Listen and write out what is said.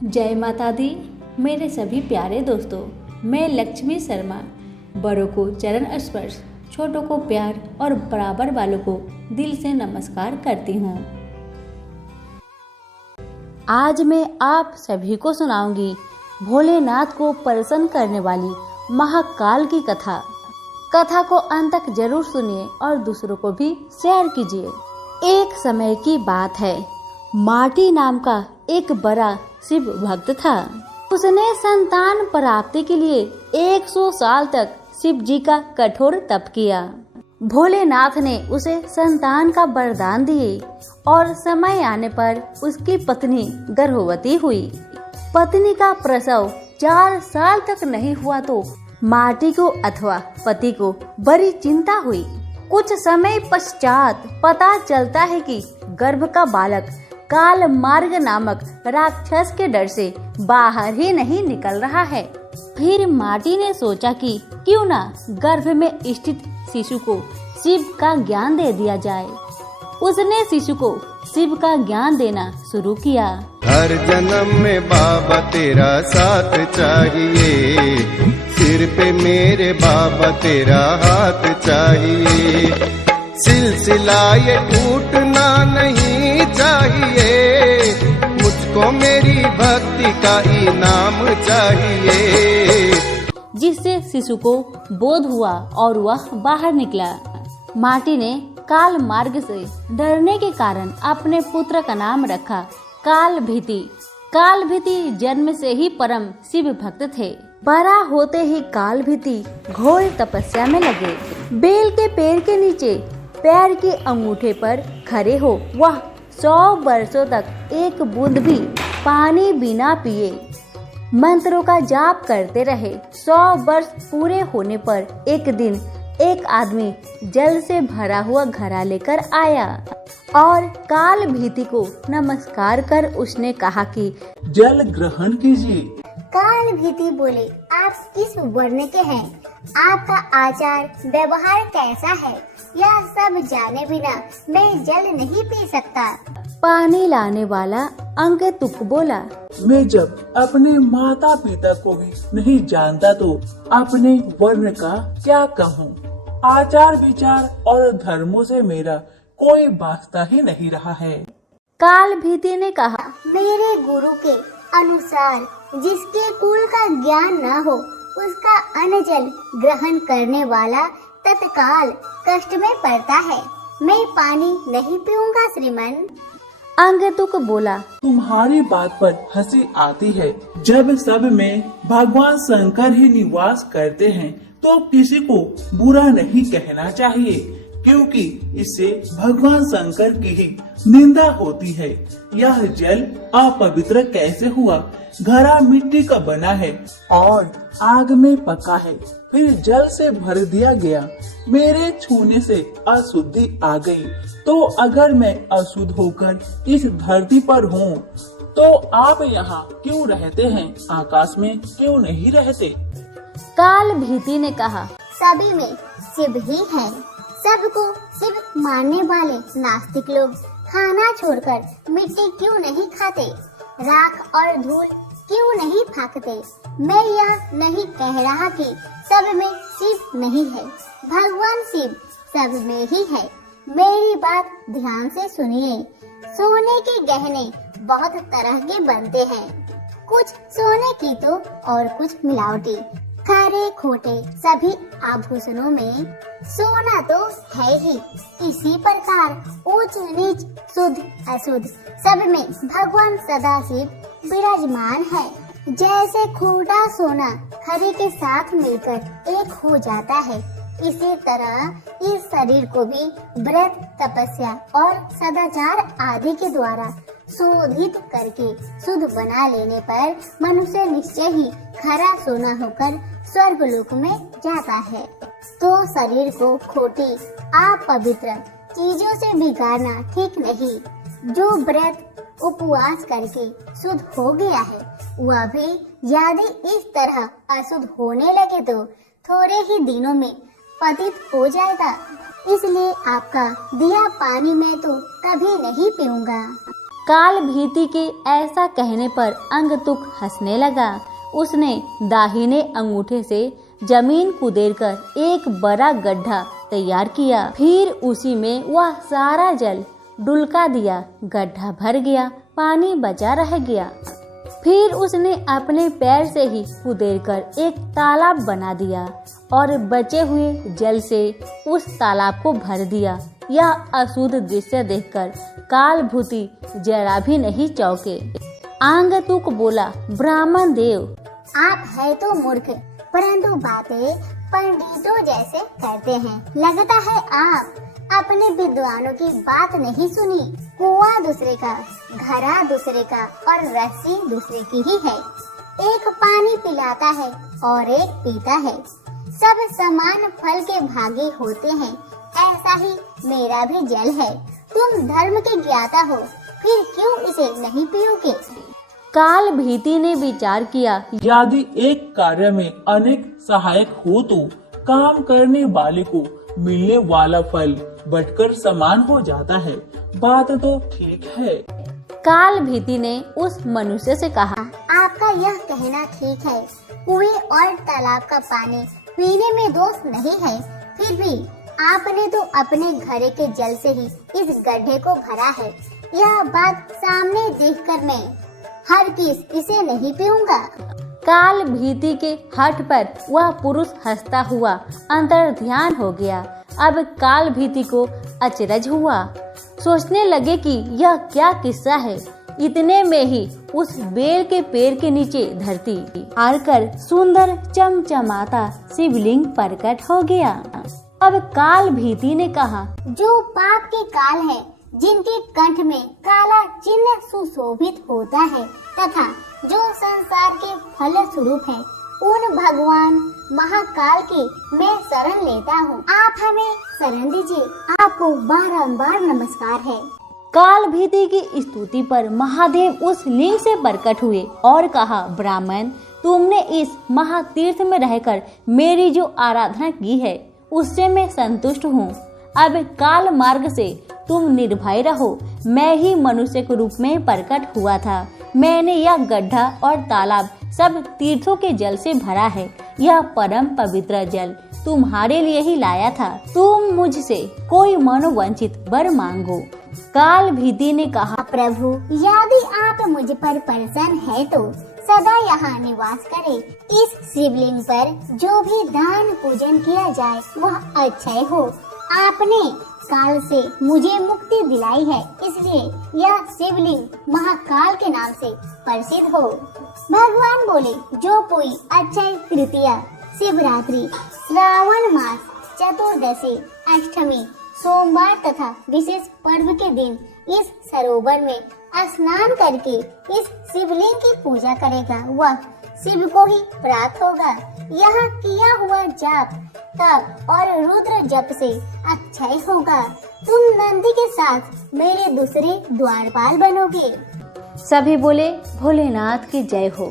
जय माता दी। मेरे सभी प्यारे दोस्तों, मैं लक्ष्मी शर्मा बड़ों को चरण स्पर्श, छोटों को प्यार और बराबर वालों को दिल से नमस्कार करती हूँ। आज मैं आप सभी को सुनाऊंगी भोलेनाथ को प्रसन्न करने वाली महाकाल की कथा। कथा को अंत तक जरूर सुनिए और दूसरों को भी शेयर कीजिए। एक समय की बात है, माटी नाम का एक बड़ा शिव भक्त था। उसने संतान प्राप्ति के लिए 100 साल तक शिव जी का कठोर तप किया। भोलेनाथ ने उसे संतान का वरदान दिए और समय आने पर उसकी पत्नी गर्भवती हुई। पत्नी का प्रसव 4 साल तक नहीं हुआ तो माटी को अथवा पति को बड़ी चिंता हुई। कुछ समय पश्चात पता चलता है कि गर्भ का बालक काल मार्ग नामक राक्षस के डर से बाहर ही नहीं निकल रहा है। फिर माटी ने सोचा कि क्यों ना गर्भ में स्थित शिशु को शिव का ज्ञान दे दिया जाए। उसने शिशु को शिव का ज्ञान देना शुरू किया। हर जन्म में बाबा तेरा साथ चाहिए, सिर पे मेरे बाबा तेरा हाथ चाहिए। सिलसिला ये टूटना नहीं चाहिए, मुझको मेरी भक्ति का इनाम चाहिए। जिससे शिशु को बोध हुआ और वह बाहर निकला। माटी ने काल मार्ग से डरने के कारण अपने पुत्र का नाम रखा काल भीति। काल भीति जन्म से ही परम शिव भक्त थे। बड़ा होते ही काल भीति घोर तपस्या में लगे। बेल के पेड़ के नीचे पैर के अंगूठे पर खड़े हो वह 100 वर्षों तक एक बूंद भी पानी बिना पिए मंत्रों का जाप करते रहे। 100 वर्ष पूरे होने पर एक दिन एक आदमी जल से भरा हुआ घड़ा लेकर आया और काल भीति को नमस्कार कर उसने कहा कि जल ग्रहण कीजिए। काल भीति बोले, आप किस वर्ण के हैं? आपका आचार व्यवहार कैसा है? यह सब जाने बिना मैं जल नहीं पी सकता। पानी लाने वाला अंकेतुक बोला, मैं जब अपने माता पिता को भी नहीं जानता तो अपने वर्ण का क्या कहूँ। आचार विचार और धर्मों से मेरा कोई वास्ता ही नहीं रहा है। काल भीति ने कहा, मेरे गुरु के अनुसार जिसके कुल का ज्ञान न हो उसका अन्न जल ग्रहण करने वाला तत्काल कष्ट में पड़ता है। मैं पानी नहीं पीऊंगा श्रीमान। अंकेतुक बोला, तुम्हारी बात पर हंसी आती है। जब सब में भगवान शंकर ही निवास करते हैं तो किसी को बुरा नहीं कहना चाहिए, क्योंकि इससे भगवान शंकर की ही निंदा होती है। यह जल अपवित्र कैसे हुआ? घड़ा मिट्टी का बना है और आग में पका है, फिर जल से भर दिया गया। मेरे छूने से अशुद्धि आ गई, तो अगर मैं अशुद्ध होकर इस धरती पर हूँ तो आप यहाँ क्यों रहते हैं? आकाश में क्यों नहीं रहते? काल भीति ने कहा, सभी में शिव ही है। सबको शिव मानने वाले नास्तिक लोग खाना छोड़कर मिट्टी क्यों नहीं खाते? राख और धूल क्यों नहीं फाकते? मैं यह नहीं कह रहा कि सब में शिव नहीं है। भगवान शिव सब में ही है। मेरी बात ध्यान से सुनिए। सोने के गहने बहुत तरह के बनते हैं, कुछ सोने की तो और कुछ मिलावटी। खरे खोटे सभी आभूषणों में सोना तो है ही। इसी प्रकार ऊंच नीच शुद्ध अशुद्ध सब में भगवान सदाशिव विराजमान है। जैसे खोटा सोना खरे के साथ मिलकर एक हो जाता है, इसी तरह इस शरीर को भी व्रत तपस्या और सदाचार आदि के द्वारा शोधित करके शुद्ध बना लेने पर मनुष्य निश्चय ही खरा सोना होकर स्वर्ग लोक में जाता है। तो शरीर को खोटी अपवित्र चीजों से बिगाड़ना ठीक नहीं। जो व्रत उपवास करके शुद्ध हो गया है वह भी यदि इस तरह अशुद्ध होने लगे तो थोड़े ही दिनों में पतित हो जाएगा। इसलिए आपका दिया पानी में तो कभी नहीं पीऊंगा। काल भीति के ऐसा कहने पर अंगतुक हंसने लगा। उसने दाहिने अंगूठे से जमीन कुदेरकर एक बड़ा गड्ढा तैयार किया। फिर उसी में वह सारा जल डुलका दिया। गड्ढा भर गया, पानी बचा रह गया। फिर उसने अपने पैर से ही कुदेरकर एक तालाब बना दिया और बचे हुए जल से उस तालाब को भर दिया। यह अशुद्ध दृश्य देखकर कालभूति जरा भी नहीं चौंके। आंगतुक बोला, ब्राह्मण देव, आप है तो मूर्ख, परंतु बातें पंडितों जैसे करते हैं। लगता है आप अपने विद्वानों की बात नहीं सुनी। कुआं दूसरे का, घड़ा दूसरे का और रस्सी दूसरे की ही है। एक पानी पिलाता है और एक पीता है। सब समान फल के भागी होते हैं। ऐसा ही मेरा भी जल है। तुम धर्म के ज्ञाता हो, फिर क्यों इसे नहीं पियोगे? काल भीति ने विचार किया, यदि एक कार्य में अनेक सहायक हो तो काम करने वाले को मिलने वाला फल बंटकर समान हो जाता है। बात तो ठीक है। काल भीति ने उस मनुष्य से कहा, आपका यह कहना ठीक है। कुएं और तालाब का पानी पीने में दोष नहीं है, फिर भी आपने तो अपने घड़े के जल से ही इस गड्ढे को भरा है। यह बात सामने देखकर मैं हरगिज़ इसे नहीं पीऊंगा। काल भीति के हठ पर वह पुरुष हंसता हुआ अंतर ध्यान हो गया। अब काल भीति को अचरज हुआ। सोचने लगे कि यह क्या किस्सा है। इतने में ही उस बेल के पेड़ के नीचे धरती आकर सुंदर चमचमाता शिवलिंग प्रकट हो गया। अब काल भीति ने कहा, जो पाप के काल है, जिनके कंठ में काला चिन्ह सुशोभित होता है तथा जो संसार के फल स्वरूप है, उन भगवान महाकाल की मैं शरण लेता हूँ। आप हमें शरण दीजिए। आपको बारंबार नमस्कार है। काल भीति की स्तुति पर महादेव उस लिंग से प्रकट हुए और कहा, ब्राह्मण, तुमने इस महातीर्थ में रहकर मेरी जो आराधना की है उससे मैं संतुष्ट हूँ। अब काल मार्ग से तुम निर्भय रहो। मैं ही मनुष्य के रूप में प्रकट हुआ था। मैंने यह गड्ढा और तालाब सब तीर्थों के जल से भरा है। यह परम पवित्र जल तुम्हारे लिए ही लाया था। तुम मुझसे कोई मनोवांछित वर मांगो। काल भीति ने कहा, प्रभु, यदि आप मुझ पर प्रसन्न है तो सदा यहाँ निवास करें। इस शिवलिंग पर जो भी दान पूजन किया जाए वह अक्षय हो। आपने काल से मुझे मुक्ति दिलाई है, इसलिए यह शिवलिंग महाकाल के नाम से प्रसिद्ध हो। भगवान बोले, जो कोई अक्षय तृतीया, शिवरात्रि, श्रावण मास, चतुर्दशी, अष्टमी, सोमवार तथा विशेष पर्व के दिन इस सरोवर में स्नान करके इस शिवलिंग की पूजा करेगा, वह शिव को ही प्राप्त होगा। यहाँ किया हुआ जाप, तप और रुद्र जप से अक्षय होगा। तुम नंदी के साथ मेरे दूसरे द्वारपाल बनोगे। सभी बोले, भोलेनाथ की जय हो।